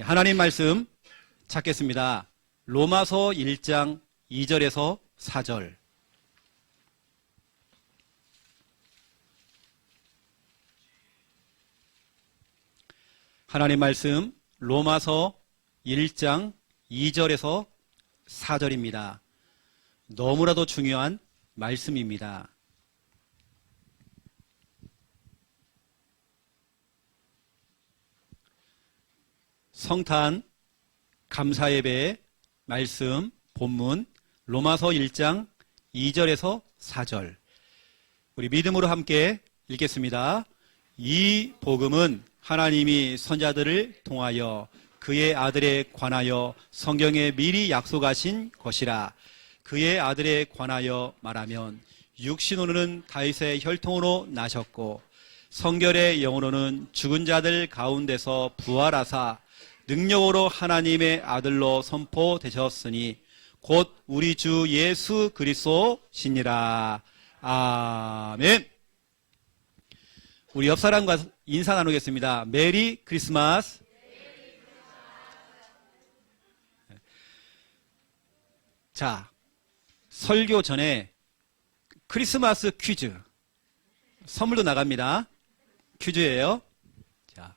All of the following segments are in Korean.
하나님 말씀 찾겠습니다. 로마서 1장 2절에서 4절. 하나님 말씀 로마서 1장 2절에서 4절입니다. 너무나도 중요한 말씀입니다. 성탄 감사예배의 말씀 본문 로마서 1장 2절에서 4절 우리 믿음으로 함께 읽겠습니다. 이 복음은 하나님이 선자들을 통하여 그의 아들에 관하여 성경에 미리 약속하신 것이라. 그의 아들에 관하여 말하면 육신으로는 다윗의 혈통으로 나셨고 성결의 영으로는 죽은 자들 가운데서 부활하사 능력으로 하나님의 아들로 선포되셨으니 곧 우리 주 예수 그리스도시니라. 아멘. 우리 옆 사람과 인사 나누겠습니다. 메리 크리스마스. 자, 설교 전에 크리스마스 퀴즈 선물도 나갑니다. 퀴즈예요. 자,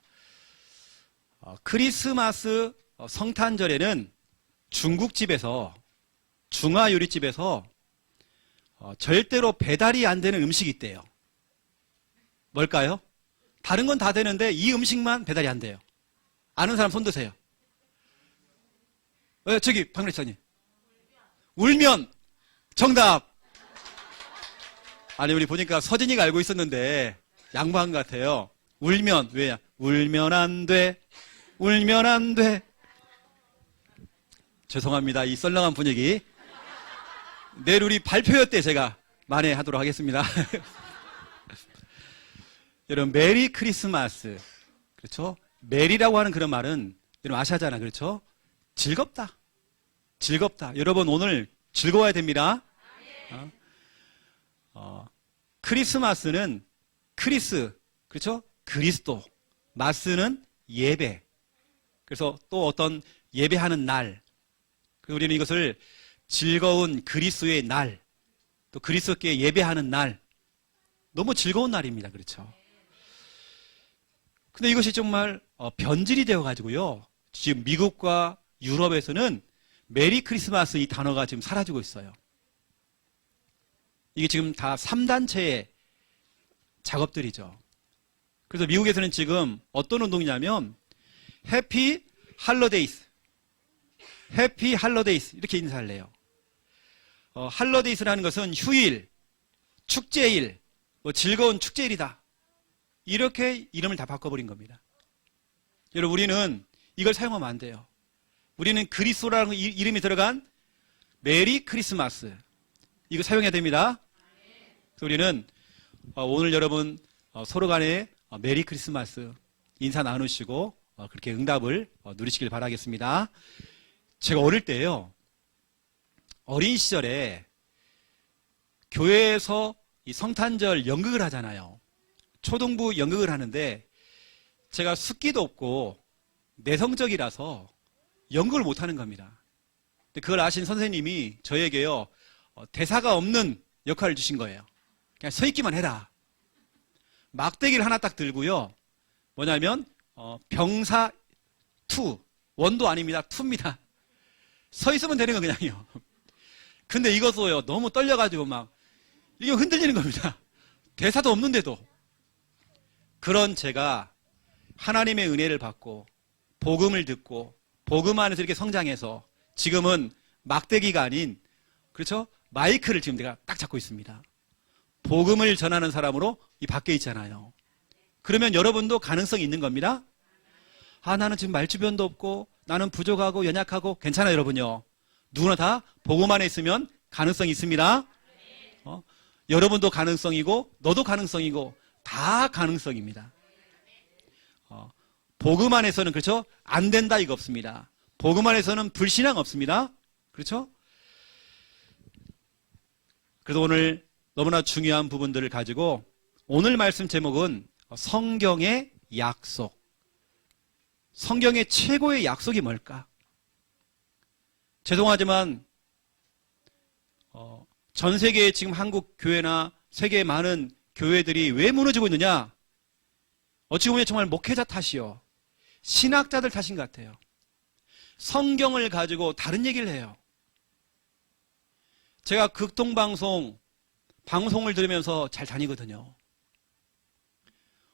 크리스마스 성탄절에는 중국집에서 중화요리집에서 절대로 배달이 안 되는 음식이 있대요. 뭘까요? 다른 건 다 되는데 이 음식만 배달이 안 돼요. 아는 사람 손 드세요. 저기 박래사님. 울면 정답. 아니 우리 보니까 서진이가 알고 있었는데 양보한 것 같아요. 울면 왜냐? 울면 안 돼. 울면 안 돼. 죄송합니다. 이 썰렁한 분위기. 내일 우리 발표회 제가 만회하도록 하겠습니다. 여러분 메리 크리스마스. 그렇죠? 메리라고 하는 그런 말은 여러분 아시잖아요. 그렇죠? 즐겁다. 즐겁다. 여러분 오늘 즐거워야 됩니다. 크리스마스는 크리스, 그렇죠? 그리스도. 마스는 예배. 그래서 또 어떤 예배하는 날. 우리는 이것을 즐거운 그리스도의 날, 또 그리스도께 예배하는 날. 너무 즐거운 날입니다. 그렇죠? 근데 이것이 정말 변질이 되어가지고요. 지금 미국과 유럽에서는 메리 크리스마스 이 단어가 지금 사라지고 있어요. 이게 지금 다 3단체의 작업들이죠. 그래서 미국에서는 지금 어떤 운동이냐면 해피 할러데이스, 해피 할러데이스 이렇게 인사를 해요. 할러데이스라는 것은 휴일, 축제일, 즐거운 축제일이다. 이렇게 이름을 다 바꿔버린 겁니다. 여러분 우리는 이걸 사용하면 안 돼요. 우리는 그리스도라는 이름이 들어간 메리 크리스마스 이거 사용해야 됩니다. 그래서 우리는 오늘 여러분 서로 간에 메리 크리스마스 인사 나누시고 그렇게 응답을 누리시길 바라겠습니다. 제가 어릴 때요. 어린 시절에 교회에서 이 성탄절 연극을 하잖아요. 초등부 연극을 하는데 제가 숫기도 없고 내성적이라서 연극을 못하는 겁니다. 근데 그걸 아신 선생님이 저에게요 대사가 없는 역할을 주신 거예요. 그냥 서 있기만 해라. 막대기를 하나 딱 들고요. 뭐냐면 병사 2, 원도 아닙니다. 2입니다. 서 있으면 되는 거 그냥요. 근데 이것도요 너무 떨려가지고 막 이게 흔들리는 겁니다. 대사도 없는데도. 그런 제가 하나님의 은혜를 받고 복음을 듣고 복음 안에서 이렇게 성장해서 지금은 막대기가 아닌 그렇죠? 마이크를 지금 내가 딱 잡고 있습니다. 복음을 전하는 사람으로 이 밖에 있잖아요. 그러면 여러분도 가능성이 있는 겁니다. 나는 지금 말주변도 없고 나는 부족하고 연약하고 괜찮아요 여러분요. 누구나 다 복음 안에 있으면 가능성이 있습니다. 여러분도 가능성이고 너도 가능성이고 다 가능성입니다. 복음 안에서는 그렇죠? 안 된다 이거 없습니다. 복음 안에서는 불신앙 없습니다. 그렇죠? 그래서 오늘 너무나 중요한 부분들을 가지고 오늘 말씀 제목은 성경의 약속. 성경의 최고의 약속이 뭘까? 죄송하지만 전 세계의 지금 한국 교회나 세계의 많은 교회들이 왜 무너지고 있느냐? 어찌 보면 정말 목회자 탓이요, 신학자들 탓인 것 같아요. 성경을 가지고 다른 얘기를 해요. 제가 극동방송을 들으면서 잘 다니거든요.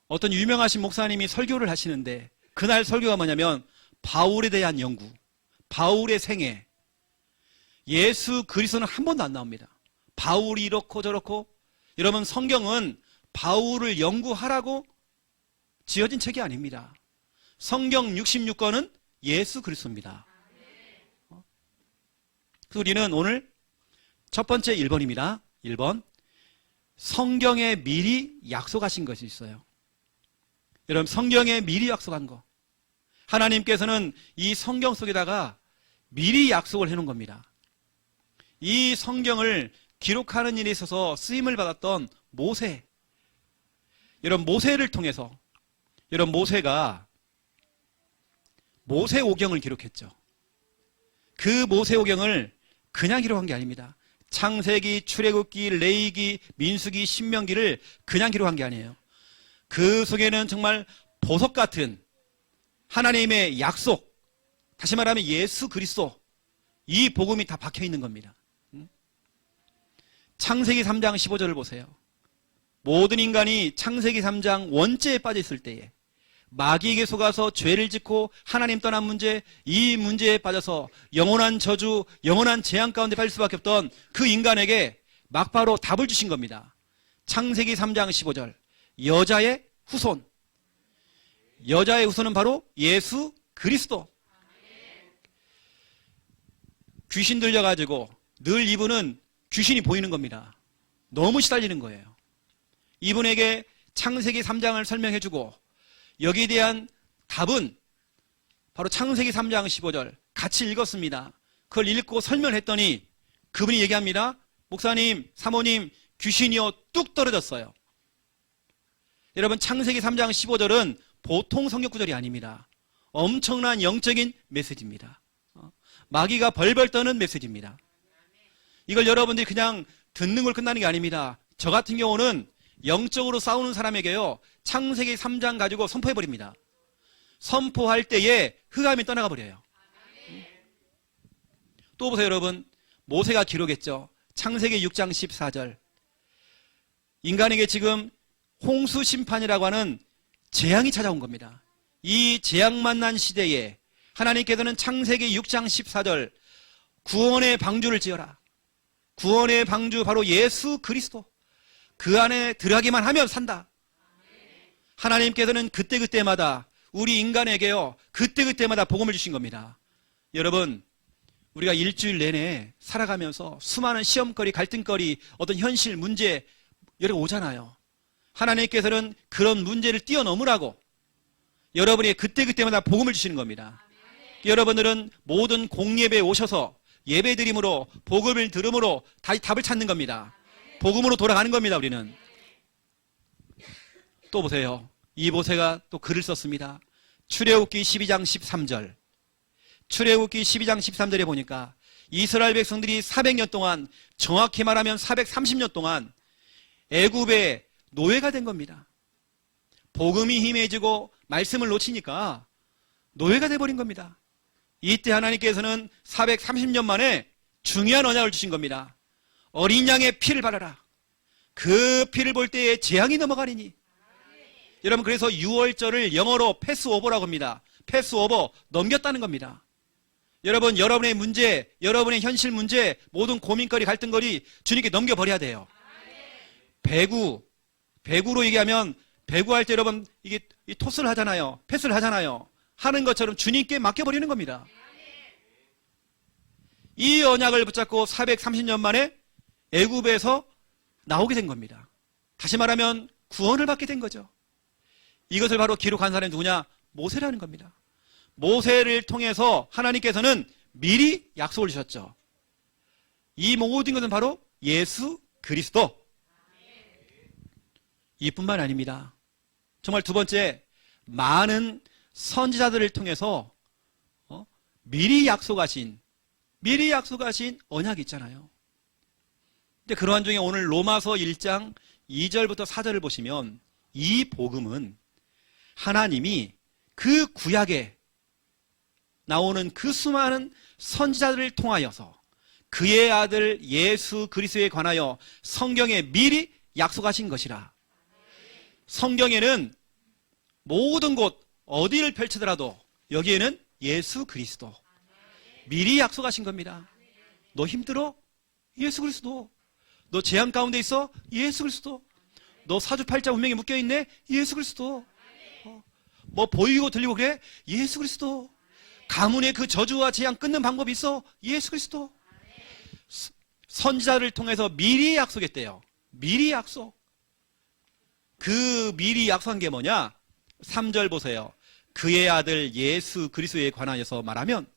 어떤 유명하신 목사님이 설교를 하시는데 그날 설교가 뭐냐면 바울에 대한 연구, 바울의 생애. 예수 그리스도는 한 번도 안 나옵니다. 바울이 이렇고 저렇고. 여러분, 성경은 바울을 연구하라고 지어진 책이 아닙니다. 성경 66권은 예수 그리스도입니다. 그래서 우리는 오늘 첫 번째 1번입니다. 1번. 성경에 미리 약속하신 것이 있어요. 여러분, 성경에 미리 약속한 거. 하나님께서는 이 성경 속에다가 미리 약속을 해놓은 겁니다. 이 성경을 기록하는 일에 있어서 쓰임을 받았던 모세. 여러분, 모세를 통해서, 여러분, 모세가 모세오경을 기록했죠. 그 모세오경을 그냥 기록한 게 아닙니다. 창세기, 출애굽기, 레위기, 민수기, 신명기를 그냥 기록한 게 아니에요. 그 속에는 정말 보석 같은 하나님의 약속, 다시 말하면 예수 그리스도, 이 복음이 다 박혀 있는 겁니다. 창세기 3장 15절을 보세요. 모든 인간이 창세기 3장 원죄에 빠져 있을 때에 마귀에게 속아서 죄를 짓고 하나님 떠난 문제, 이 문제에 빠져서 영원한 저주, 영원한 재앙 가운데 빠질 수밖에 없던 그 인간에게 막바로 답을 주신 겁니다. 창세기 3장 15절. 여자의 후손. 여자의 후손은 바로 예수 그리스도. 귀신 들려가지고 늘 이분은 귀신이 보이는 겁니다. 너무 시달리는 거예요. 이분에게 창세기 3장을 설명해주고 여기에 대한 답은 바로 창세기 3장 15절 같이 읽었습니다. 그걸 읽고 설명했더니 그분이 얘기합니다. 목사님, 사모님, 귀신이요 뚝 떨어졌어요. 여러분, 창세기 3장 15절은 보통 성경 구절이 아닙니다. 엄청난 영적인 메시지입니다. 마귀가 벌벌 떠는 메시지입니다. 이걸 여러분들이 그냥 듣는 걸 끝나는 게 아닙니다. 저 같은 경우는 영적으로 싸우는 사람에게요, 창세기 3장 가지고 선포해버립니다. 선포할 때에 흑암이 떠나가 버려요. 또 보세요, 여러분. 모세가 기록했죠. 창세기 6장 14절. 인간에게 지금 홍수 심판이라고 하는 재앙이 찾아온 겁니다. 이 재앙 만난 시대에 하나님께서는 창세기 6장 14절 구원의 방주를 지어라. 구원의 방주 바로 예수 그리스도. 그 안에 들어가기만 하면 산다. 하나님께서는 그때그때마다 우리 인간에게요, 그때그때마다 복음을 주신 겁니다. 여러분, 우리가 일주일 내내 살아가면서 수많은 시험거리, 갈등거리, 어떤 현실, 문제 여러 오잖아요. 하나님께서는 그런 문제를 뛰어넘으라고 여러분이 그때그때마다 복음을 주시는 겁니다. 여러분들은 모든 공예배에 오셔서 예배드림으로 복음을 들음으로 다시 답을 찾는 겁니다. 복음으로 돌아가는 겁니다. 우리는. 또 보세요. 이 모세가 또 글을 썼습니다. 출애굽기 12장 13절. 출애굽기 12장 13절에 보니까 이스라엘 백성들이 400년 동안, 정확히 말하면 430년 동안 애굽의 노예가 된 겁니다. 복음이 희미해지고 말씀을 놓치니까 노예가 돼버린 겁니다. 이때 하나님께서는 430년 만에 중요한 언약을 주신 겁니다. 어린 양의 피를 바라라. 그 피를 볼 때에 재앙이 넘어가리니. 여러분, 그래서 6월절을 영어로 패스오버라고 합니다. 패스오버, 넘겼다는 겁니다. 여러분, 여러분의 문제, 여러분의 현실 문제, 모든 고민거리, 갈등거리 주님께 넘겨버려야 돼요. 배구로 얘기하면, 배구할 때 여러분 이게 토스를 하잖아요. 패스를 하잖아요. 하는 것처럼 주님께 맡겨버리는 겁니다. 이 언약을 붙잡고 430년 만에 애굽에서 나오게 된 겁니다. 다시 말하면 구원을 받게 된 거죠. 이것을 바로 기록한 사람이 누구냐? 모세라는 겁니다. 모세를 통해서 하나님께서는 미리 약속을 주셨죠. 이 모든 것은 바로 예수 그리스도. 이뿐만 아닙니다. 정말 두 번째, 많은 선지자들을 통해서 미리 약속하신 언약이 있잖아요. 근데 그러한 중에 오늘 로마서 1장 2절부터 4절을 보시면 이 복음은 하나님이 그 구약에 나오는 그 수많은 선지자들을 통하여서 그의 아들 예수 그리스도에 관하여 성경에 미리 약속하신 것이라. 성경에는 모든 곳 어디를 펼치더라도 여기에는 예수 그리스도 미리 약속하신 겁니다. 너 힘들어? 예수 그리스도. 너 재앙 가운데 있어? 예수 그리스도. 너 사주팔자 운명에 묶여있네? 예수 그리스도. 뭐 보이고 들리고 그래? 예수 그리스도. 가문의 그 저주와 재앙 끊는 방법이 있어? 예수 그리스도. 선지자를 통해서 미리 약속했대요. 미리 약속. 그 미리 약속한 게 뭐냐? 3절 보세요. 그의 아들 예수 그리스도에 관하여서 말하면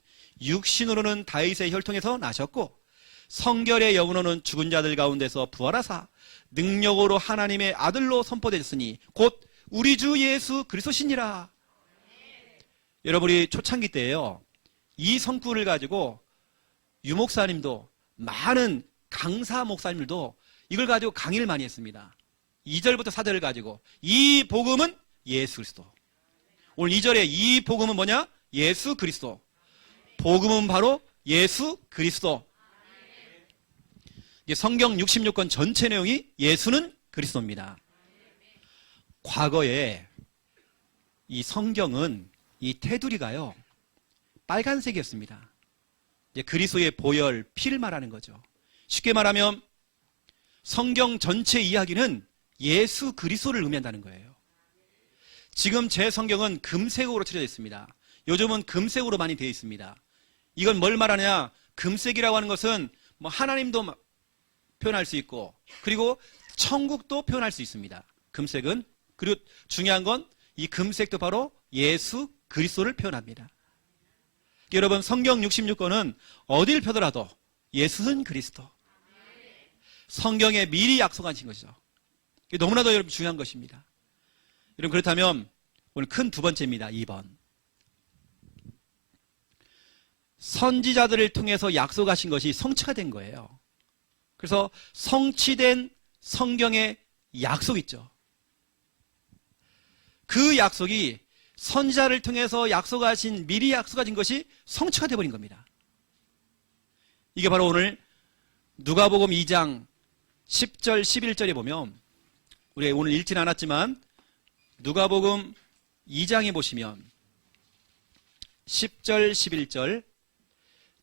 육신으로는 다윗의 혈통에서 나셨고 성결의 영으로는 죽은 자들 가운데서 부활하사 능력으로 하나님의 아들로 선포되셨으니 곧 우리 주 예수 그리스도시니라. 여러분이 초창기 때에요, 이 성구를 가지고 유 목사님도 많은 강사 목사님들도 이걸 가지고 강의를 많이 했습니다. 2절부터 4절을 가지고 이 복음은 예수 그리스도. 오늘 2절에 이 복음은 뭐냐? 예수 그리스도. 복음은 바로 예수 그리스도. 성경 66권 전체 내용이 예수는 그리스도입니다. 과거에 이 성경은 이 테두리가요 빨간색이었습니다. 그리스도의 보혈, 피를 말하는 거죠. 쉽게 말하면 성경 전체 이야기는 예수 그리스도를 의미한다는 거예요. 지금 제 성경은 금색으로 칠해져 있습니다. 요즘은 금색으로 많이 되어 있습니다. 이건 뭘 말하냐? 금색이라고 하는 것은 뭐 하나님도 표현할 수 있고 그리고 천국도 표현할 수 있습니다. 금색은. 그리고 중요한 건 이 금색도 바로 예수 그리스도를 표현합니다. 여러분 성경 66권은 어딜 펴더라도 예수는 그리스도. 성경에 미리 약속하신 것이죠. 이게 너무나도 여러분 중요한 것입니다. 여러분 그렇다면 오늘 큰 두 번째입니다. 2번. 선지자들을 통해서 약속하신 것이 성취가 된 거예요. 그래서 성취된 성경의 약속 있죠. 그 약속이 선지자를 통해서 미리 약속하신 것이 성취가 되어버린 겁니다. 이게 바로 오늘 누가복음 2장 10절 11절에 보면, 우리 오늘 읽지는 않았지만 누가복음 2장에 보시면 10절 11절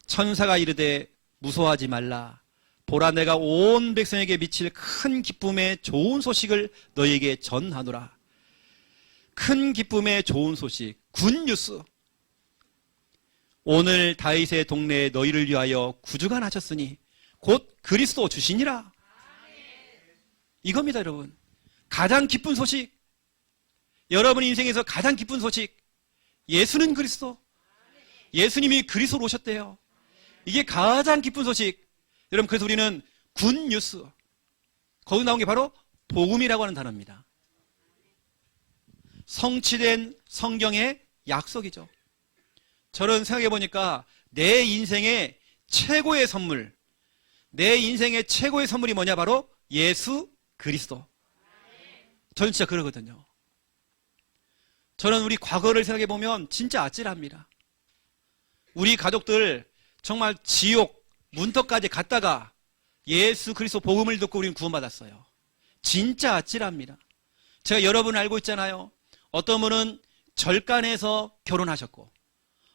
천사가 이르되 무서워하지 말라. 보라 내가 온 백성에게 미칠 큰 기쁨의 좋은 소식을 너희에게 전하노라. 큰 기쁨의 좋은 소식, 굿뉴스. 오늘 다윗의 동네에 너희를 위하여 구주가 나셨으니 곧 그리스도 주시니라. 이겁니다, 여러분. 가장 기쁜 소식. 여러분 인생에서 가장 기쁜 소식. 예수는 그리스도. 예수님이 그리스도로 오셨대요. 이게 가장 기쁜 소식. 여러분 그래서 우리는 굿뉴스. 거기 나온 게 바로 복음이라고 하는 단어입니다. 성취된 성경의 약속이죠. 저는 생각해 보니까 내 인생의 최고의 선물, 내 인생의 최고의 선물이 뭐냐? 바로 예수 그리스도. 저는 진짜 그러거든요. 저는 우리 과거를 생각해 보면 진짜 아찔합니다. 우리 가족들 정말 지옥 문턱까지 갔다가 예수 그리스도 복음을 듣고 우리는 구원받았어요. 진짜 아찔합니다. 제가 여러분 알고 있잖아요. 어떤 분은 절간에서 결혼하셨고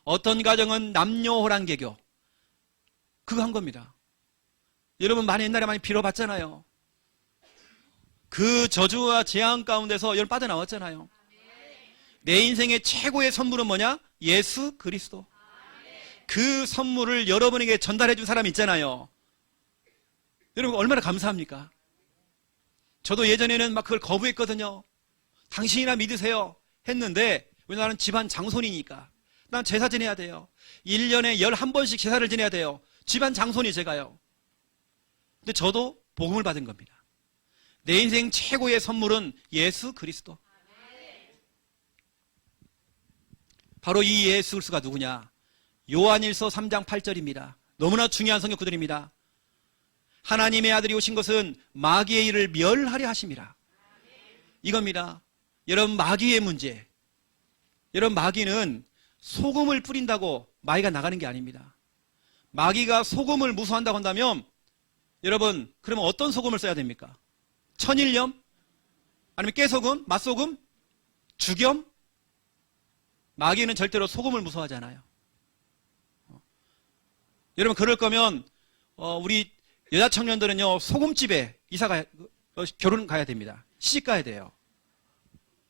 어떤 가정은 남녀호랑개교, 그거 한 겁니다. 여러분 많이 옛날에 많이 빌어봤잖아요. 그 저주와 재앙 가운데서 여러분 빠져나왔잖아요. 내 인생의 최고의 선물은 뭐냐? 예수 그리스도. 그 선물을 여러분에게 전달해 준 사람이 있잖아요. 여러분 얼마나 감사합니까? 저도 예전에는 막 그걸 거부했거든요. 당신이나 믿으세요 했는데, 왜? 나는 집안 장손이니까. 난 제사 지내야 돼요. 1년에 11번씩 제사를 지내야 돼요. 집안 장손이 제가요. 근데 저도 복음을 받은 겁니다. 내 인생 최고의 선물은 예수 그리스도. 바로 이 예수 그리스도가 누구냐? 요한일서 3장 8절입니다. 너무나 중요한 성경 구절입니다. 하나님의 아들이 오신 것은 마귀의 일을 멸하려 하심이라. 이겁니다. 여러분, 마귀의 문제. 여러분, 마귀는 소금을 뿌린다고 마귀가 나가는 게 아닙니다. 마귀가 소금을 무서워한다고 한다면 여러분, 그러면 어떤 소금을 써야 됩니까? 천일염? 아니면 깨소금? 맛소금? 죽염? 마귀는 절대로 소금을 무서워하지 않아요. 여러분, 그럴 거면 우리 여자 청년들은요, 소금집에 결혼 가야 됩니다. 시집 가야 돼요.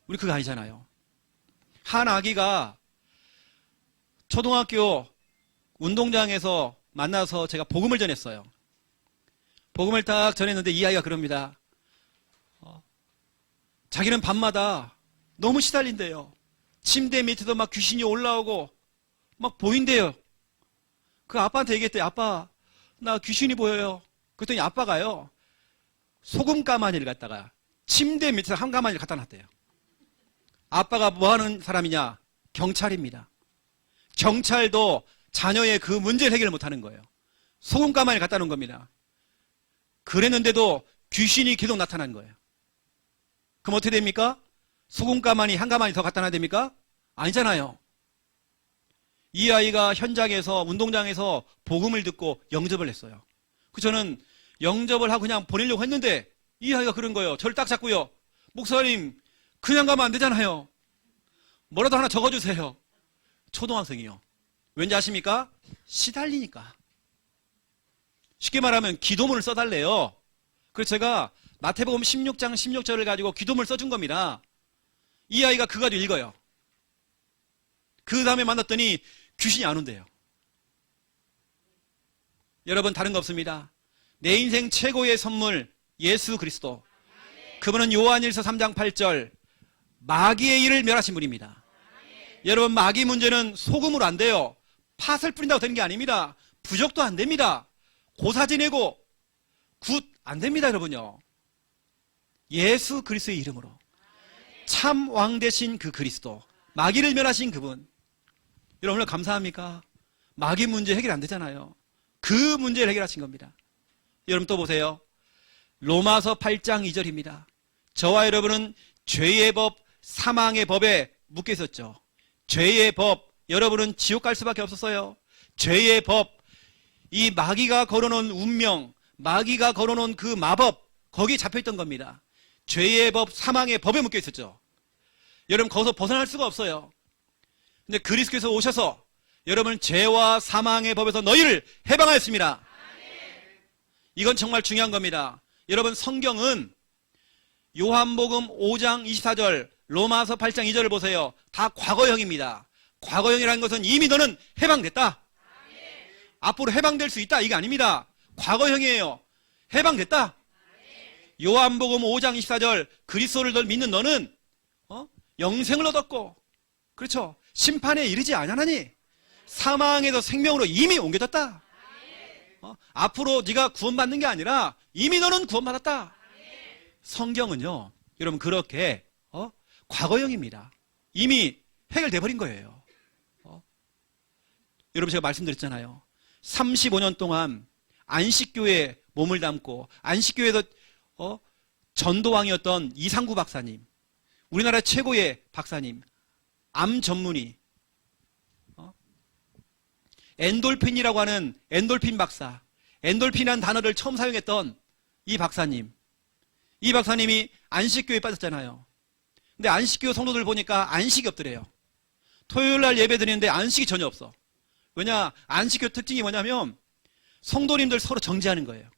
우리 그거 아니잖아요. 한 아기가 초등학교 운동장에서 만나서 제가 복음을 전했어요. 복음을 딱 전했는데 이 아이가 그럽니다. 자기는 밤마다 너무 시달린대요. 침대 밑에도 막 귀신이 올라오고 막 보인대요. 그 아빠한테 얘기했대요. 아빠, 나 귀신이 보여요. 그랬더니 아빠가요, 소금 가마니를 갖다가 침대 밑에 한 가마니를 갖다 놨대요. 아빠가 뭐 하는 사람이냐? 경찰입니다. 경찰도 자녀의 그 문제를 해결 못 하는 거예요. 소금 가마니를 갖다 놓은 겁니다. 그랬는데도 귀신이 계속 나타난 거예요. 그럼 어떻게 됩니까? 소금 가마니 한 가마니 더 갖다 놔야 됩니까? 아니잖아요. 이 아이가 현장에서, 운동장에서 복음을 듣고 영접을 했어요. 저는 영접을 하고 그냥 보내려고 했는데 이 아이가 그런 거예요. 저를 딱 잡고요. 목사님, 그냥 가면 안 되잖아요. 뭐라도 하나 적어주세요. 초등학생이요. 왠지 아십니까? 시달리니까. 쉽게 말하면 기도문을 써달래요. 그래서 제가 마태복음 16장 16절을 가지고 기도문을 써준 겁니다. 이 아이가 그거 가지고 읽어요. 그 다음에 만났더니 귀신이 안 온대요. 여러분, 다른 거 없습니다. 내 인생 최고의 선물, 예수 그리스도. 그분은 요한일서 3장 8절 마귀의 일을 멸하신 분입니다. 여러분, 마귀 문제는 소금으로 안 돼요. 팥을 뿌린다고 되는 게 아닙니다. 부적도 안 됩니다. 고사 지내고 굿 안 됩니다. 여러분요, 예수 그리스도의 이름으로 참 왕 되신 그 그리스도, 마귀를 멸하신 그분. 여러분, 오늘 감사합니까? 마귀 문제 해결 안 되잖아요. 그 문제를 해결하신 겁니다. 여러분, 또 보세요. 로마서 8장 2절입니다. 저와 여러분은 죄의 법, 사망의 법에 묶여 있었죠. 죄의 법, 여러분은 지옥 갈 수밖에 없었어요. 죄의 법, 이 마귀가 걸어놓은 운명, 마귀가 걸어놓은 그 마법, 거기에 잡혀있던 겁니다. 죄의 법, 사망의 법에 묶여 있었죠. 여러분, 거기서 벗어날 수가 없어요. 근데 그리스도께서 오셔서 여러분, 죄와 사망의 법에서 너희를 해방하였습니다. 이건 정말 중요한 겁니다. 여러분, 성경은 요한복음 5장 24절, 로마서 8장 2절을 보세요. 다 과거형입니다. 과거형이라는 것은 이미 너는 해방됐다. 앞으로 해방될 수 있다, 이게 아닙니다. 과거형이에요. 해방됐다. 요한복음 5장 24절, 그리스도를 믿는 너는 영생을 얻었고, 그렇죠, 심판에 이르지 아니하나니 사망에서 생명으로 이미 옮겨졌다. 앞으로 네가 구원받는 게 아니라 이미 너는 구원받았다. 성경은요, 여러분, 그렇게 과거형입니다. 이미 해결돼 버린 거예요. 여러분, 제가 말씀드렸잖아요. 35년 동안 안식교회에 몸을 담고 안식교회에서 전도왕이었던 이상구 박사님, 우리나라 최고의 박사님, 암 전문의, 엔돌핀이라고 하는 엔돌핀 박사, 엔돌핀이라는 단어를 처음 사용했던 이 박사님, 이 박사님이 안식교회에 빠졌잖아요. 근데 안식교 성도들 보니까 안식이 없더래요. 토요일날 예배 드리는데 안식이 전혀 없어. 왜냐, 안식교 특징이 뭐냐면 성도님들 서로 정죄하는 거예요.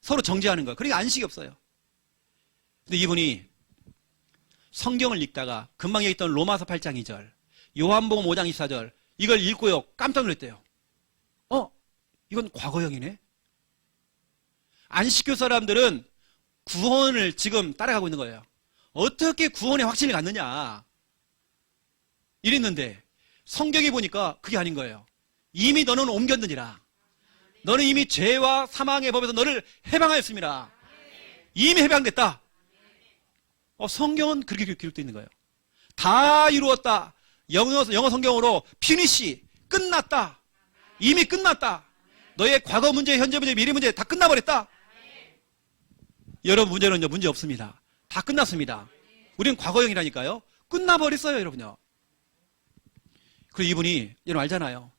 서로 정죄하는 거예요. 그러니까 안식이 없어요. 근데 이분이 성경을 읽다가 금방 얘기했던 로마서 8장 2절, 요한복음 5장 24절 이걸 읽고요, 깜짝 놀랐대요. 이건 과거형이네. 안식교 사람들은 구원을 지금 따라가고 있는 거예요. 어떻게 구원의 확신을 갖느냐 이랬는데 성경에 보니까 그게 아닌 거예요. 이미 너는 옮겼느니라. 너는 이미 죄와 사망의 법에서 너를 해방하였습니다. 이미 해방됐다. 성경은 그렇게 기록되어 있는 거예요. 다 이루었다. 영어 성경으로 finish, 끝났다. 이미 끝났다. 너의 과거 문제, 현재 문제, 미래 문제 다 끝나버렸다. 여러분 문제는요, 문제 없습니다. 다 끝났습니다. 우리는 과거형이라니까요. 끝나버렸어요, 여러분요. 그리고 이분이 여러분 알잖아요.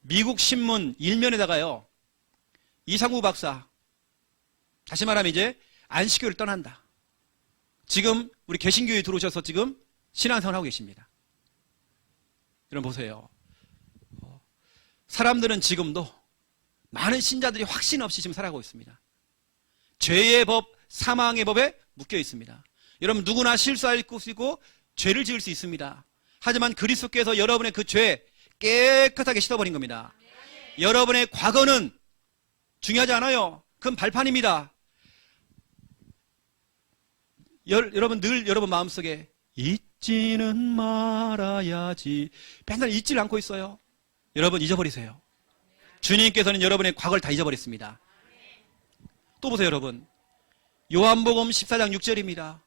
미국 신문 일면에다가요, 이상우 박사, 다시 말하면 이제 안식교를 떠난다. 지금 우리 개신교에 들어오셔서 지금 신앙생활 하고 계십니다. 여러분 보세요. 사람들은 지금도 많은 신자들이 확신 없이 지금 살아가고 있습니다. 죄의 법, 사망의 법에 묶여 있습니다. 여러분 누구나 실수할 수 있고 죄를 지을 수 있습니다. 하지만 그리스도께서 여러분의 그 죄 깨끗하게 씻어버린 겁니다. 여러분의 과거는 중요하지 않아요. 그건 발판입니다. 여러분 늘 여러분 마음속에 잊지는 말아야지, 맨날 잊지를 않고 있어요. 여러분 잊어버리세요. 주님께서는 여러분의 과거를 다 잊어버렸습니다. 또 보세요 여러분. 요한복음 14장 6절입니다.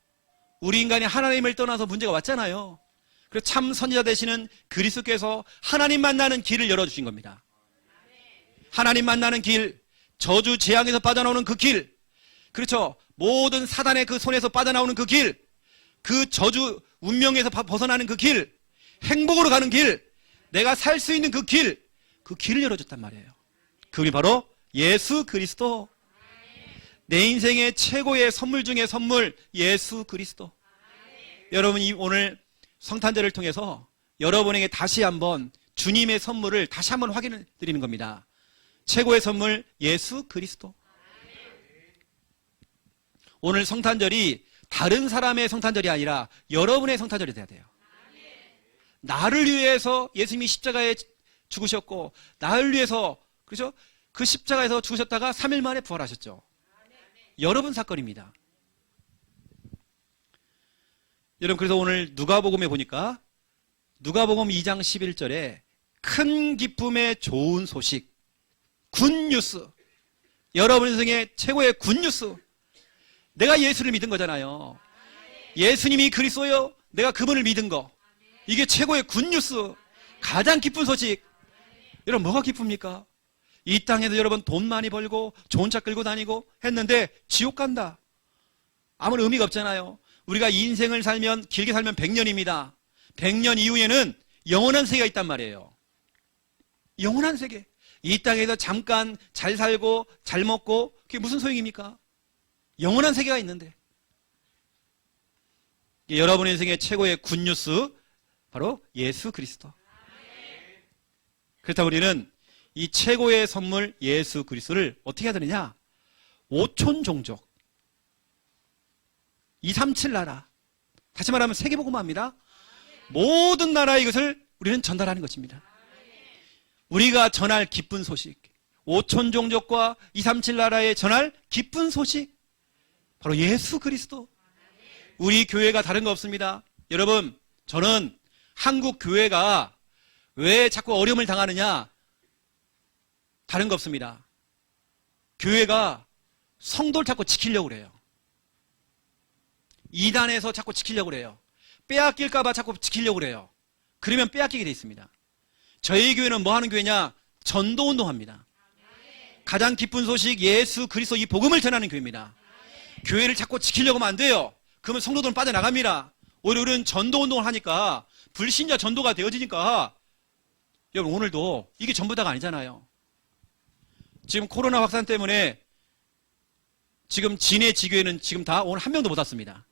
우리 인간이 하나님을 떠나서 문제가 왔잖아요. 그래서 참 선지자 되시는 그리스도께서 하나님 만나는 길을 열어주신 겁니다. 하나님 만나는 길, 저주 재앙에서 빠져나오는 그 길, 그렇죠. 모든 사단의 그 손에서 빠져나오는 그 길, 그 저주 운명에서 벗어나는 그 길, 행복으로 가는 길, 내가 살 수 있는 그 길, 그 길을 열어줬단 말이에요. 그게 바로 예수 그리스도. 내 인생의 최고의 선물 중의 선물, 예수 그리스도. 여러분이 오늘 성탄절을 통해서 여러분에게 다시 한번 주님의 선물을 다시 한번 확인해 드리는 겁니다. 최고의 선물, 예수 그리스도. 오늘 성탄절이 다른 사람의 성탄절이 아니라 여러분의 성탄절이 돼야 돼요. 나를 위해서 예수님이 십자가에 죽으셨고, 나를 위해서, 그렇죠? 그 십자가에서 죽으셨다가 3일 만에 부활하셨죠. 여러분 사건입니다. 여러분, 그래서 오늘 누가복음에 보니까 누가복음 2장 11절에 큰 기쁨의 좋은 소식, 굿뉴스, 여러분 인생의 최고의 굿뉴스, 내가 예수를 믿은 거잖아요. 예수님이 그리스도요, 내가 그분을 믿은 거, 이게 최고의 굿뉴스, 가장 기쁜 소식. 여러분 뭐가 기쁩니까? 이 땅에서 여러분 돈 많이 벌고 좋은 차 끌고 다니고 했는데 지옥 간다. 아무런 의미가 없잖아요. 우리가 인생을 살면, 길게 살면 100년입니다. 100년 이후에는 영원한 세계가 있단 말이에요. 영원한 세계. 이 땅에서 잠깐 잘 살고 잘 먹고 그게 무슨 소용입니까? 영원한 세계가 있는데. 여러분의 인생의 최고의 굿뉴스, 바로 예수 그리스도. 그렇다고 우리는 이 최고의 선물 예수 그리스도를 어떻게 해야 되느냐? 5천 종족, 237 나라, 다시 말하면 세계복음화입니다. 모든 나라에 이것을 우리는 전달하는 것입니다. 우리가 전할 기쁜 소식, 5천 종족과 237 나라에 전할 기쁜 소식, 바로 예수 그리스도. 우리 교회가 다른 거 없습니다. 여러분, 저는 한국 교회가 왜 자꾸 어려움을 당하느냐? 다른 거 없습니다. 교회가 성도를 자꾸 지키려고 그래요. 이단에서 자꾸 지키려고 그래요. 빼앗길까봐 자꾸 지키려고 그래요. 그러면 빼앗기게 돼 있습니다. 저희 교회는 뭐 하는 교회냐? 전도운동합니다. 가장 기쁜 소식 예수 그리스도 이 복음을 전하는 교회입니다. 교회를 자꾸 지키려고 하면 안 돼요. 그러면 성도들은 빠져나갑니다. 오히려 우리는 전도운동을 하니까 불신자 전도가 되어지니까, 여러분 오늘도 이게 전부 다가 아니잖아요. 지금 코로나 확산 때문에 지금 진해 지교회는 지금 다 오늘 한 명도 못 왔습니다.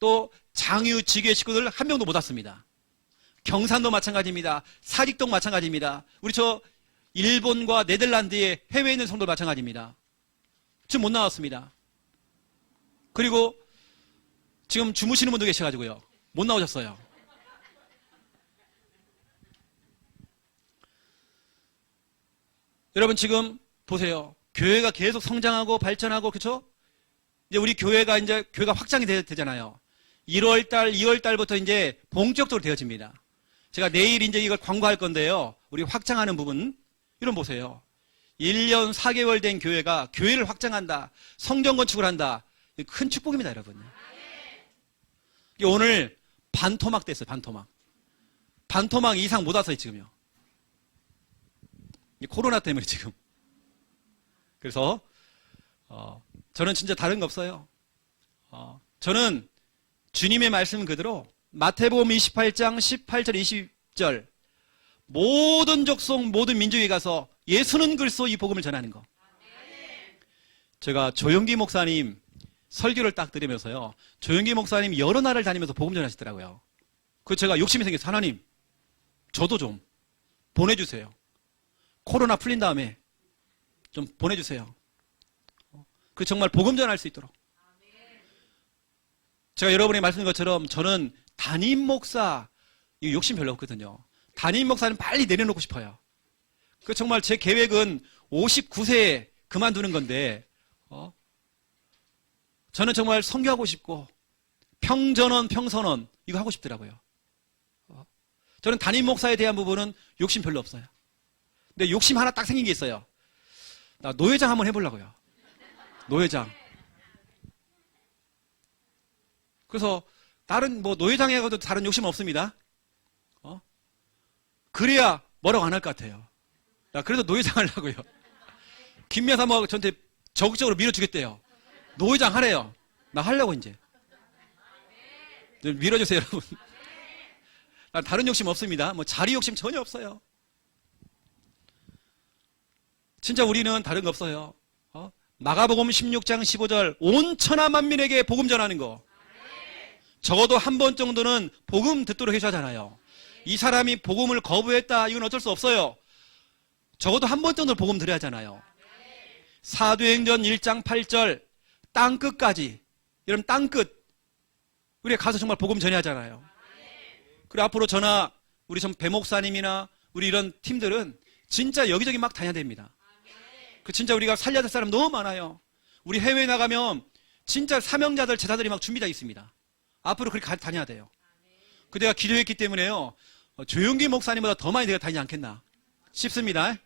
또 장유 지교회 식구들 한 명도 못 왔습니다. 경산도 마찬가지입니다. 사직동 마찬가지입니다. 우리 저 일본과 네덜란드에 해외에 있는 성도 마찬가지입니다. 지금 못 나왔습니다. 그리고 지금 주무시는 분도 계셔가지고요, 못 나오셨어요. 여러분 지금 보세요. 교회가 계속 성장하고 발전하고, 그렇죠? 이제 우리 교회가 확장이 되잖아요. 1월달, 2월달부터 이제 본격적으로 되어집니다. 제가 내일 이제 이걸 광고할 건데요. 우리 확장하는 부분, 이런 보세요. 1년 4개월 된 교회가 교회를 확장한다, 성전 건축을 한다. 큰 축복입니다, 여러분. 오늘 반토막 됐어요. 반토막 이상 못 왔어요, 지금요. 코로나 때문에 지금. 그래서 저는 진짜 다른 거 없어요. 저는 주님의 말씀 그대로 마태복음 28장 18절 20절 모든 족속 모든 민족에 가서 예수는 그리스도 이 복음을 전하는 거. 제가 조영기 목사님 설교를 딱 들으면서요, 조영기 목사님 여러 나라를 다니면서 복음 전하시더라고요. 그래서 제가 욕심이 생겨서, 하나님 저도 좀 보내주세요. 코로나 풀린 다음에 좀 보내주세요. 그 정말 복음 전할 수 있도록. 제가 여러분이 말씀드린 것처럼 저는 담임 목사 욕심 별로 없거든요. 담임 목사는 빨리 내려놓고 싶어요. 그 정말 제 계획은 59세에 그만두는 건데, 저는 정말 선교하고 싶고 평전원 평선원 이거 하고 싶더라고요. 저는 담임 목사에 대한 부분은 욕심 별로 없어요. 근데 욕심 하나 딱 생긴 게 있어요. 나 노회장 한번 해보려고요. 노회장. 그래서 다른 노회장에가도 다른 욕심 없습니다. 그래야 뭐라고 안 할 것 같아요. 그래서 노회장 하려고요. 김여사 저한테 적극적으로 밀어주겠대요. 노회장 하래요. 나 하려고 이제. 밀어주세요, 여러분. 다른 욕심 없습니다. 자리 욕심 전혀 없어요. 진짜 우리는 다른 거 없어요. 마가복음 16장 15절 온 천하 만민에게 복음 전하는 거. 적어도 한 번 정도는 복음 듣도록 해줘야 하잖아요. 이 사람이 복음을 거부했다, 이건 어쩔 수 없어요. 적어도 한 번 정도는 복음 들어야 하잖아요. 사도행전 1장 8절 땅끝까지. 여러분 땅끝. 우리 가서 정말 복음 전해야 하잖아요. 그리고 앞으로 저나 우리 전 배목사님이나 우리 이런 팀들은 진짜 여기저기 막 다녀야 됩니다. 그 진짜 우리가 살려야 될 사람 너무 많아요. 우리 해외에 나가면 진짜 사명자들, 제자들이 막 준비되어 있습니다. 앞으로 그렇게 다녀야 돼요. 그 내가 기도했기 때문에요, 조용기 목사님보다 더 많이 내가 다니지 않겠나 싶습니다.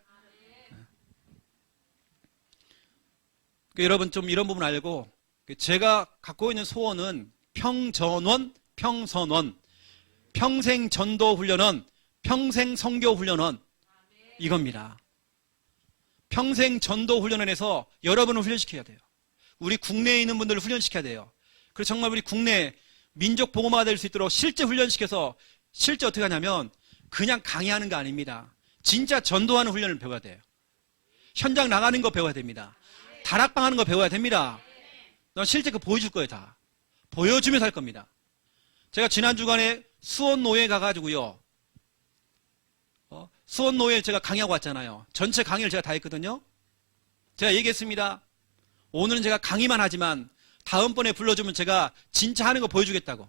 여러분 좀 이런 부분 알고, 제가 갖고 있는 소원은 평전원, 평선원, 평생 전도 훈련원, 평생 선교 훈련원, 이겁니다. 평생 전도 훈련원에서 여러분을 훈련시켜야 돼요. 우리 국내에 있는 분들을 훈련시켜야 돼요. 그래서 정말 우리 국내 민족 복음화가 될 수 있도록 실제 훈련시켜서, 실제 어떻게 하냐면 그냥 강의하는 거 아닙니다. 진짜 전도하는 훈련을 배워야 돼요. 현장 나가는 거 배워야 됩니다. 다락방 하는 거 배워야 됩니다. 난 실제 그거 보여줄 거예요. 다 보여주면서 할 겁니다. 제가 지난 주간에 수원노예 가가지고요, 수원노예 제가 강의하고 왔잖아요. 전체 강의를 제가 다 했거든요. 제가 얘기했습니다. 오늘은 제가 강의만 하지만 다음번에 불러주면 제가 진짜 하는 거 보여주겠다고.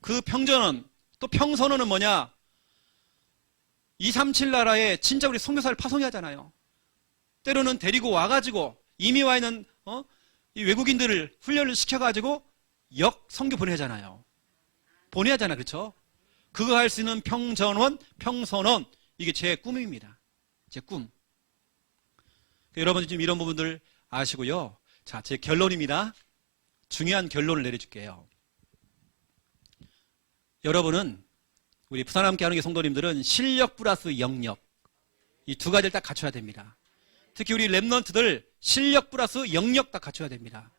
그 평전원, 또 평선원은 뭐냐? 237 나라에 진짜 우리 선교사를 파송해야 하잖아요. 때로는 데리고 와가지고 이미 와 있는 이 외국인들을 훈련을 시켜가지고 선교 보내잖아요. 보내야 하잖아, 그렇죠? 그거 할 수 있는 평전원, 평선원, 이게 제 꿈입니다. 제 꿈. 여러분 지금 이런 부분들 아시고요. 자, 제 결론입니다. 중요한 결론을 내려줄게요. 여러분은, 우리 부산 함께 하는 게 성도님들은 실력 플러스 영역, 이 두 가지를 딱 갖춰야 됩니다. 특히 우리 랩런트들 실력 플러스 영역 딱 갖춰야 됩니다.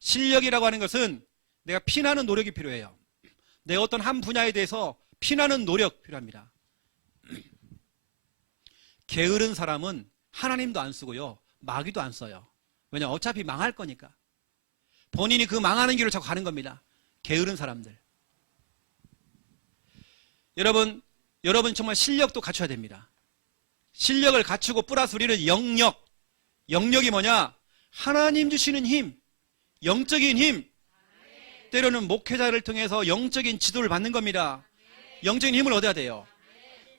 실력이라고 하는 것은 내가 피나는 노력이 필요해요. 내 어떤 한 분야에 대해서 피나는 노력 필요합니다. 게으른 사람은 하나님도 안 쓰고요, 마귀도 안 써요. 왜냐, 어차피 망할 거니까. 본인이 그 망하는 길을 자꾸 가는 겁니다. 게으른 사람들. 여러분 정말 실력도 갖춰야 됩니다. 실력을 갖추고 플러스 우리는 영역. 영역이 뭐냐? 하나님 주시는 힘, 영적인 힘. 때로는 목회자를 통해서 영적인 지도를 받는 겁니다. 영적인 힘을 얻어야 돼요.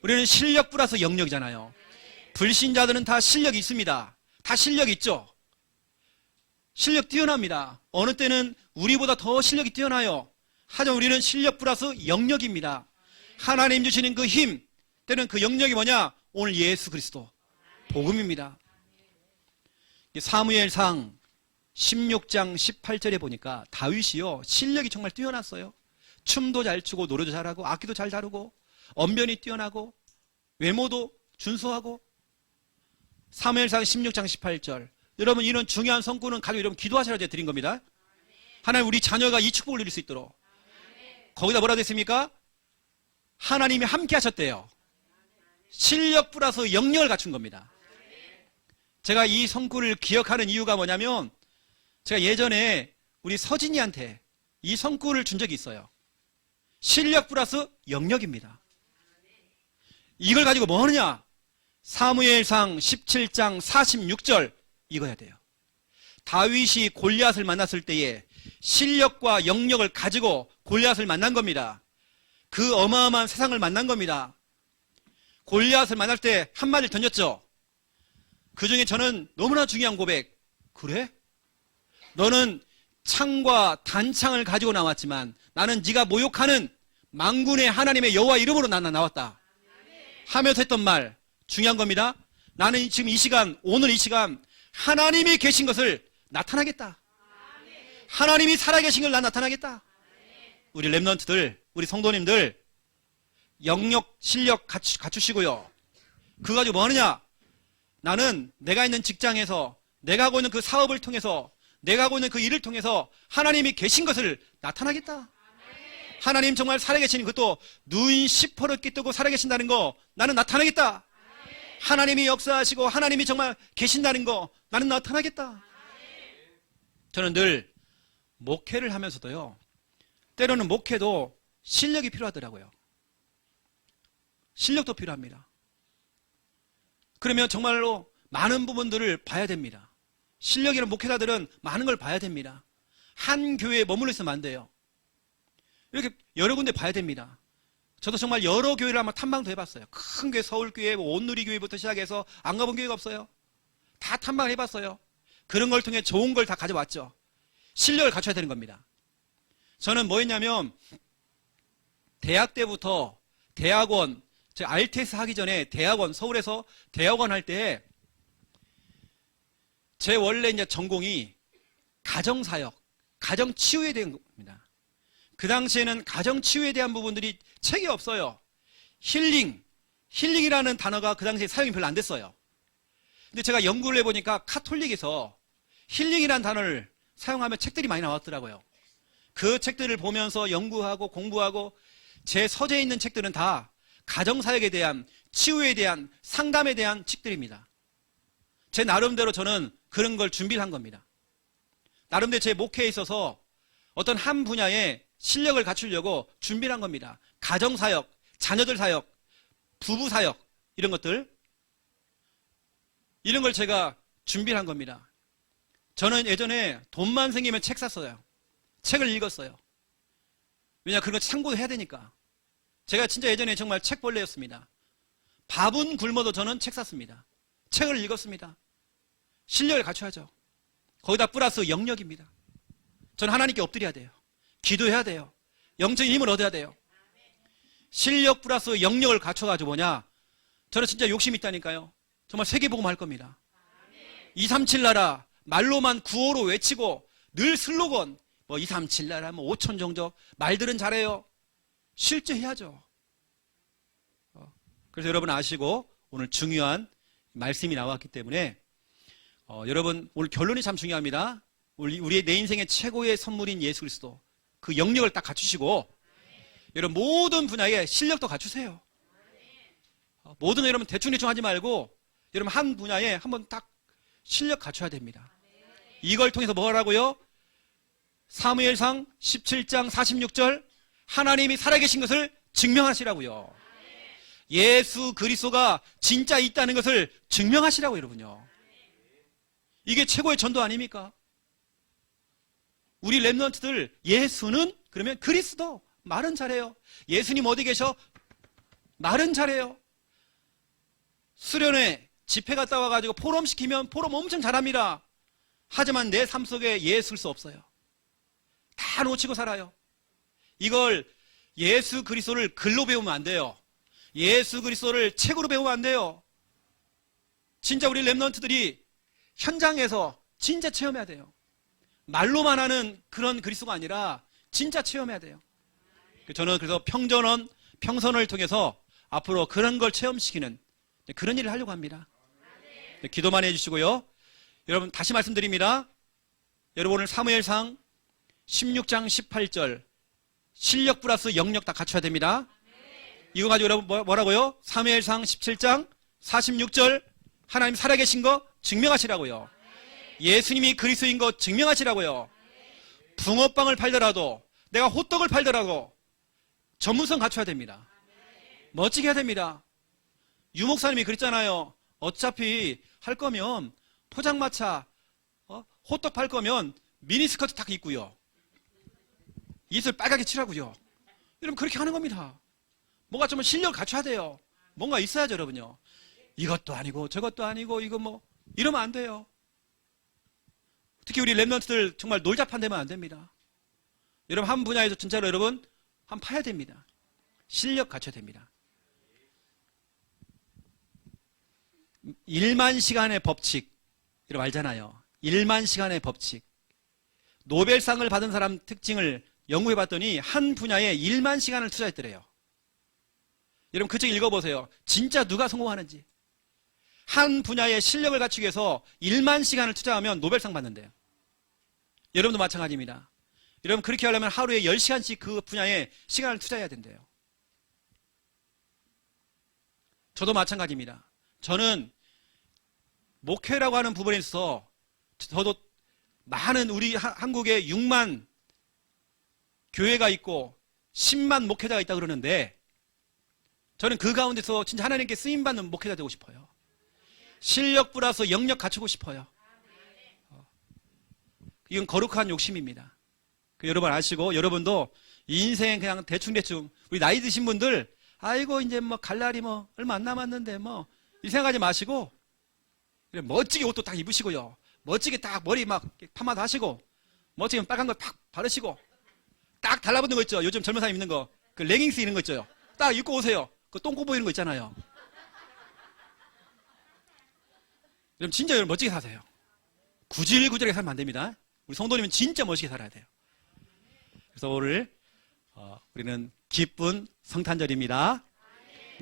우리는 실력 플러스 영역이잖아요. 불신자들은 다 실력이 있습니다. 다 실력 있죠. 실력 뛰어납니다. 어느 때는 우리보다 더 실력이 뛰어나요. 하지만 우리는 실력 플러스 영역입니다. 하나님 주시는 그 힘, 때는 그 영역이 뭐냐? 오늘 예수 그리스도 복음입니다. 사무엘상 16장 18절에 보니까 다윗이요, 실력이 정말 뛰어났어요. 춤도 잘 추고 노래도 잘하고 악기도 잘 다루고 언변이 뛰어나고 외모도 준수하고. 사무엘상 16장 18절. 여러분, 이런 중요한 성구는 가지고 여러분 기도하시라고 제가 드린 겁니다. 하나님, 우리 자녀가 이 축복을 누릴 수 있도록. 거기다 뭐라고 했습니까? 하나님이 함께 하셨대요. 실력 플러스 영역을 갖춘 겁니다. 제가 이 성구를 기억하는 이유가 뭐냐면, 제가 예전에 우리 서진이한테 이 성구를 준 적이 있어요. 실력 플러스 영역입니다. 이걸 가지고 뭐 하느냐? 사무엘상 17장 46절 이거 해야 돼요. 다윗이 골리앗을 만났을 때에 실력과 영역을 가지고 골리앗을 만난 겁니다. 그 어마어마한 세상을 만난 겁니다. 골리앗을 만날 때 한마디를 던졌죠. 그 중에 저는 너무나 중요한 고백. 그래? 너는 창과 단창을 가지고 나왔지만 나는 네가 모욕하는 만군의 하나님의 여호와 이름으로 나는 나왔다 하면서 했던 말, 중요한 겁니다. 나는 지금 이 시간, 오늘 이 시간 하나님이 계신 것을 나타나겠다. 하나님이 살아계신 걸 난 나타나겠다. 우리 렘넌트들, 우리 성도님들 영역, 실력 갖추시고요. 그거 가지고 뭐 하느냐? 나는 내가 있는 직장에서, 내가 하고 있는 그 사업을 통해서, 내가 하고 있는 그 일을 통해서 하나님이 계신 것을 나타나겠다. 하나님 정말 살아계시는 것도 눈 시퍼렇게 뜨고 살아계신다는 거 나는 나타나겠다. 하나님이 역사하시고 하나님이 정말 계신다는 거 나는 나타나겠다. 저는 늘 목회를 하면서도요, 때로는 목회도 실력이 필요하더라고요. 실력도 필요합니다. 그러면 정말로 많은 부분들을 봐야 됩니다. 실력이란 목회자들은 많은 걸 봐야 됩니다. 한 교회에 머물러 있으면 안 돼요. 이렇게 여러 군데 봐야 됩니다. 저도 정말 여러 교회를 한번 탐방도 해봤어요. 큰 교회, 서울교회, 온누리교회부터 시작해서 안 가본 교회가 없어요. 다 탐방을 해봤어요. 그런 걸 통해 좋은 걸 다 가져왔죠. 실력을 갖춰야 되는 겁니다. 저는 뭐 했냐면, 대학 때부터 대학원, 제가 RTS 하기 전에 대학원, 서울에서 대학원 할 때 제 원래 이제 전공이 가정사역, 가정치유에 대한 겁니다. 그 당시에는 가정치유에 대한 부분들이 책이 없어요. 힐링이라는 단어가 그 당시에 사용이 별로 안 됐어요. 근데 제가 연구를 해보니까 카톨릭에서 힐링이라는 단어를 사용하면 책들이 많이 나왔더라고요. 그 책들을 보면서 연구하고 공부하고 제 서재에 있는 책들은 다 가정사역에 대한, 치유에 대한, 상담에 대한 책들입니다. 제 나름대로 저는 그런 걸 준비를 한 겁니다. 나름대로 제 목회에 있어서 어떤 한 분야에 실력을 갖추려고 준비를 한 겁니다. 가정사역, 자녀들 사역, 부부 사역, 이런 것들, 이런 걸 제가 준비를 한 겁니다. 저는 예전에 돈만 생기면 책 샀어요. 책을 읽었어요. 왜냐, 그런 거 참고도 해야 되니까. 제가 진짜 예전에 정말 책벌레였습니다. 밥은 굶어도 저는 책 샀습니다. 책을 읽었습니다. 실력을 갖춰야죠. 거기다 플러스 영역입니다. 저는 하나님께 엎드려야 돼요. 기도해야 돼요. 영적인 힘을 얻어야 돼요. 실력 플러스 영역을 갖춰가지고 뭐냐, 저는 진짜 욕심이 있다니까요. 정말 세계복음 할 겁니다. 237 나라 말로만 구호로 외치고 늘 슬로건, 뭐 237 나라, 뭐 5천 정적, 말들은 잘해요. 실제 해야죠. 그래서 여러분 아시고 오늘 중요한 말씀이 나왔기 때문에 여러분 오늘 결론이 참 중요합니다. 우리의 내 인생의 최고의 선물인 예수 그리스도, 그 영역을 딱 갖추시고 여러분 모든 분야에 실력도 갖추세요. 모든 여러분 대충 하지 말고 여러분 한 분야에 한번 딱 실력 갖춰야 됩니다. 이걸 통해서 뭐라고요? 사무엘상 17장 46절 하나님이 살아계신 것을 증명하시라고요. 예수 그리스도가 진짜 있다는 것을 증명하시라고 여러분요. 이게 최고의 전도 아닙니까? 우리 렘넌트들 예수는 그러면 그리스도, 말은 잘해요. 예수님 어디 계셔? 말은 잘해요. 수련회 집회 갔다 와가지고 포럼 시키면 포럼 엄청 잘합니다. 하지만 내 삶 속에 예수일 수 없어요. 다 놓치고 살아요. 이걸 예수 그리스도를 글로 배우면 안 돼요. 예수 그리스도를 책으로 배우면 안 돼요. 진짜 우리 렘넌트들이 현장에서 진짜 체험해야 돼요. 말로만 하는 그런 그리스도가 아니라 진짜 체험해야 돼요. 저는 그래서 평선을 통해서 앞으로 그런 걸 체험시키는 그런 일을 하려고 합니다. 기도만 해주시고요. 여러분 다시 말씀드립니다. 여러분 오늘 사무엘상 16장 18절 실력 플러스 영역 다 갖춰야 됩니다. 이거 가지고 여러분 뭐라고요? 사무엘상 17장 46절 하나님 살아계신 거 증명하시라고요. 예수님이 그리스도인 거 증명하시라고요. 붕어빵을 팔더라도 내가 호떡을 팔더라도 전문성 갖춰야 됩니다. 멋지게 해야 됩니다. 유 목사님이 그랬잖아요. 어차피 할 거면 포장마차 호떡 팔 거면 미니스커트 딱 입고요. 입술 빨갛게 칠하고요. 여러분 그렇게 하는 겁니다. 뭔가 좀 실력을 갖춰야 돼요. 뭔가 있어야죠 여러분요. 이것도 아니고 저것도 아니고 이거 뭐 이러면 안 돼요. 특히 우리 랩런트들 정말 놀자판 되면 안 됩니다. 여러분 한 분야에서 진짜로 여러분 한 파야 됩니다. 실력 갖춰야 됩니다. 1만 시간의 법칙 이런 알잖아요. 1만 시간의 법칙. 노벨상을 받은 사람 특징을 연구해 봤더니 한 분야에 1만 시간을 투자했더래요. 여러분 그 책 읽어보세요. 진짜 누가 성공하는지. 한 분야의 실력을 갖추기 위해서 1만 시간을 투자하면 노벨상 받는데요. 여러분도 마찬가지입니다. 여러분 그렇게 하려면 하루에 10시간씩 그 분야에 시간을 투자해야 된대요. 저도 마찬가지입니다. 저는 목회라고 하는 부분에 있어서 저도 많은 우리 한국에 6만 교회가 있고 10만 목회자가 있다고 그러는데 저는 그 가운데서 진짜 하나님께 쓰임받는 목회자 되고 싶어요. 실력 플러스 영역 갖추고 싶어요. 이건 거룩한 욕심입니다. 여러분 아시고 여러분도 인생 그냥 대충 우리 나이 드신 분들 아이고 이제 뭐 갈 날이 뭐 얼마 안 남았는데 뭐 이 생각하지 마시고 멋지게 옷도 딱 입으시고요. 멋지게 딱 머리 막 파마도 하시고 멋지게 빨간 거 팍 바르시고 딱 달라붙는 거 있죠. 요즘 젊은 사람 입는 거 그 레깅스 입는 거 있죠. 딱 입고 오세요. 그 똥꼬 보이는 거 있잖아요. 여러분 진짜 여러분 멋지게 사세요. 구질구질하게 살면 안 됩니다. 우리 성도님은 진짜 멋지게 살아야 돼요. 그래서 오늘 우리는 기쁜 성탄절입니다.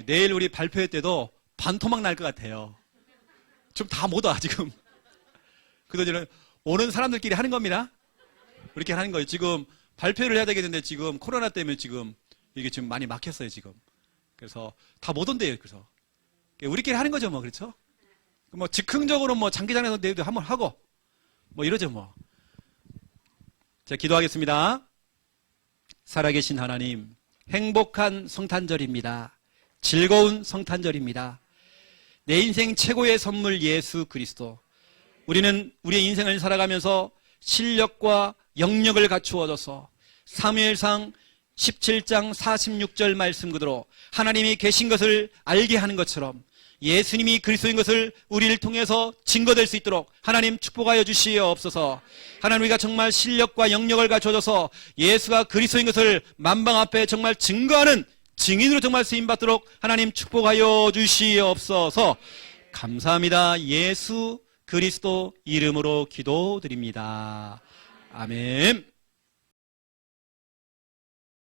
내일 우리 발표회 때도 반토막 날 것 같아요. 좀 다 못 와 지금. 그래서 저는 오는 사람들끼리 하는 겁니다. 이렇게 하는 거예요. 지금 발표를 해야 되겠는데 지금 코로나 때문에 지금 이게 지금 많이 막혔어요 지금. 그래서 다 못 온대요. 그래서 우리끼리 하는 거죠 뭐. 그렇죠? 뭐 즉흥적으로 뭐 장기장에서 내일도 한번 하고 뭐 이러죠 뭐. 자 기도하겠습니다. 살아계신 하나님, 행복한 성탄절입니다. 즐거운 성탄절입니다. 내 인생 최고의 선물 예수 그리스도. 우리는 우리의 인생을 살아가면서 실력과 영역을 갖추어져서 사무엘상 17장 46절 말씀 그대로 하나님이 계신 것을 알게 하는 것처럼 예수님이 그리스도인 것을 우리를 통해서 증거될 수 있도록 하나님 축복하여 주시옵소서. 하나님 우리가 정말 실력과 영역을 갖춰져서 예수가 그리스도인 것을 만방 앞에 정말 증거하는 증인으로 정말 쓰임받도록 하나님 축복하여 주시옵소서. 감사합니다. 예수 그리스도 이름으로 기도드립니다. 아멘.